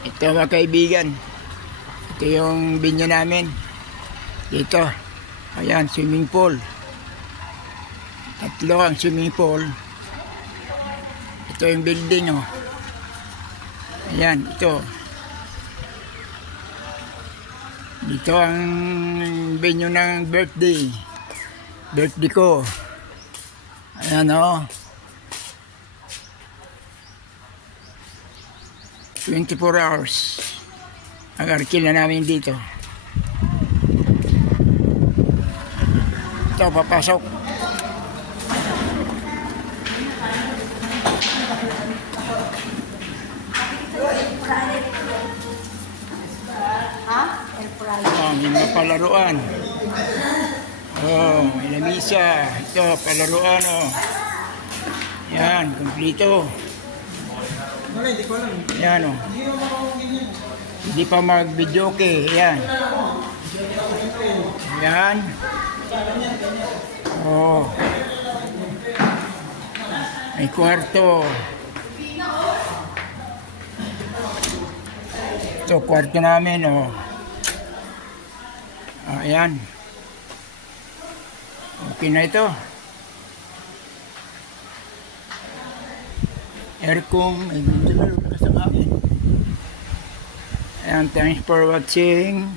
Ito mga kaibigan, ito yung binyo namin dito. Ayan, swimming pool. Tatlo ang swimming pool. Ito yung building, oh. Ayan, ito. Dito ang binyo ng birthday ko. Ayan, oh. 24 hours ang arkila namin dito. Ito, papasok. May mga palaruan. Oh, may lamisa. Ito, palaruan, oh. Yan, kumplito. Yan, oh. Hindi pa mag-videoke. Yan. Yan. Oh. May kwarto. Ito, kwarto namin, oh. Ayan. Okay na ito. Aircon, may ventilador kasama akin. Ayan, thanks for watching.